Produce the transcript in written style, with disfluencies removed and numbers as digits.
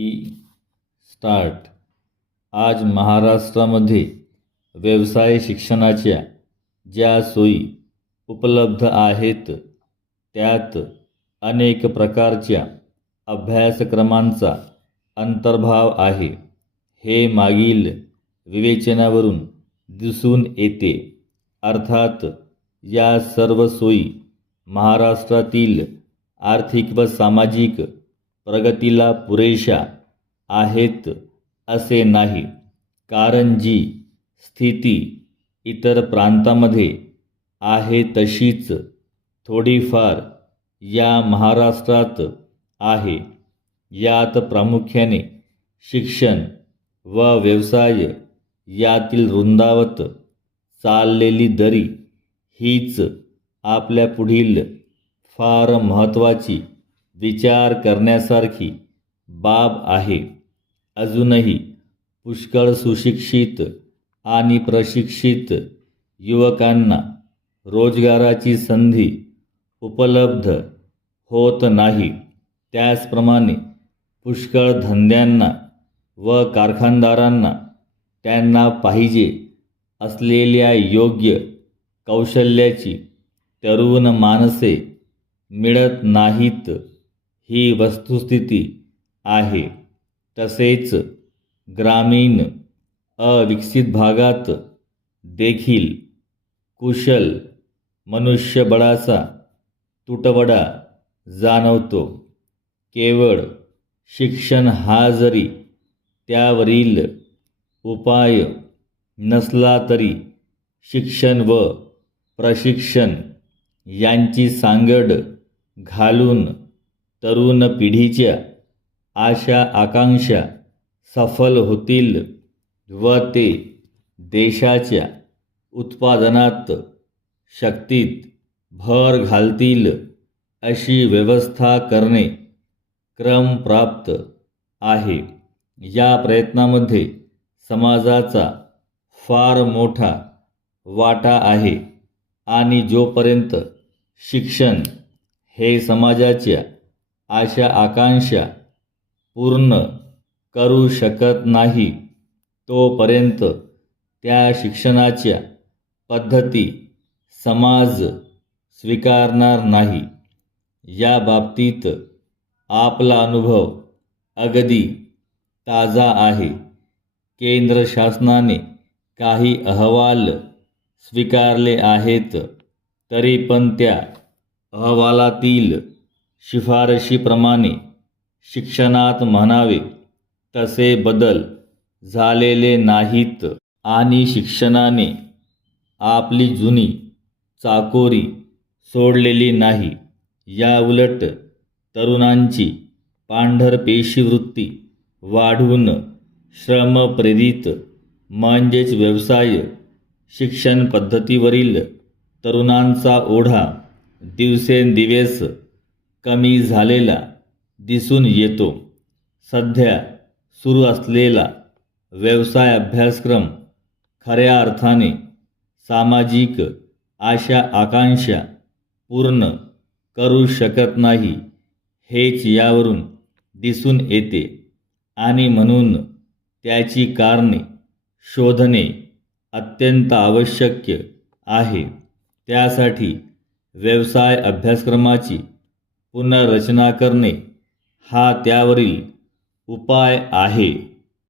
Start. आज महाराष्ट्रामध्ये व्यवसाय शिक्षणाच्या ज्या सोयी उपलब्ध आहेत त्यात अनेक प्रकारच्या अभ्यासक्रमांचा अंतर्भाव आहे. हे मागील विवेचनावरून दिसून येते. अर्थात या सर्व सोयी महाराष्ट्रातील आर्थिक व सामाजिक प्रगतीला पुरेशा आहेत असे नाही. कारण जी स्थिती इतर प्रांतांमध्ये आहे तशीच थोडीफार या महाराष्ट्रात आहे. यात प्रामुख्याने शिक्षण व व्यवसाय यातील रुंदावत चाललेली दरी हीच आपल्या पुढील फार महत्त्वाची विचार करण्यासारखी बाब आहे. अजूनही पुष्कळ सुशिक्षित आणि प्रशिक्षित युवकांना रोजगाराची संधी उपलब्ध होत नाही. त्याचप्रमाणे पुष्कळ धंद्यांना व कारखानदारांना त्यांना पाहिजे असलेल्या योग्य कौशल्याची तरुण माणसे मिळत नाहीत ही वस्तुस्थिती आहे. तसेच ग्रामीण अविकसित भागात देखील कुशल मनुष्यबळाचा तुटवडा जाणवतो. केवळ शिक्षण हा जरी त्यावरील उपाय नसला तरी शिक्षण व प्रशिक्षण यांची सांगड घालून तरुण पिढीच्या आशा आकांक्षा सफल होतील व ते देशाच्या उत्पादनात शक्तीत भर घालतील अशी व्यवस्था करणे क्रमप्राप्त आहे. या प्रयत्नामध्ये समाजाचा फार मोठा वाटा आहे आणि जोपर्यंत शिक्षण हे समाजाच्या आशा आकांक्षा पूर्ण करू शकत नाही तोपर्यंत त्या शिक्षणाच्या पद्धती समाज स्वीकारणार नाही. या बाबतीत आपला अनुभव अगदी ताजा आहे. केंद्र शासनाने काही अहवाल स्वीकारले आहेत तरी पण त्या अहवालातील शिफारशीप्रमाणे शिक्षणात म्हणावे तसे बदल झालेले नाहीत आणि शिक्षणाने आपली जुनी चाकोरी सोडलेली नाही. याउलट तरुणांची पांढरपेशी वृत्ती वाढवून श्रमप्रेरित म्हणजेच व्यवसाय शिक्षण पद्धतीवरील तरुणांचा ओढा दिवसेंदिवस कमी झालेला दिसून येतो. सध्या सुरू असलेला व्यवसाय अभ्यासक्रम खऱ्या अर्थाने सामाजिक आशा आकांक्षा पूर्ण करू शकत नाही हेच यावरून दिसून येते आणि म्हणून त्याची कारणे शोधणे अत्यंत आवश्यक आहे. त्यासाठी व्यवसाय अभ्यासक्रमाची पुनर्रचना करणे हा त्यावरील उपाय आहे.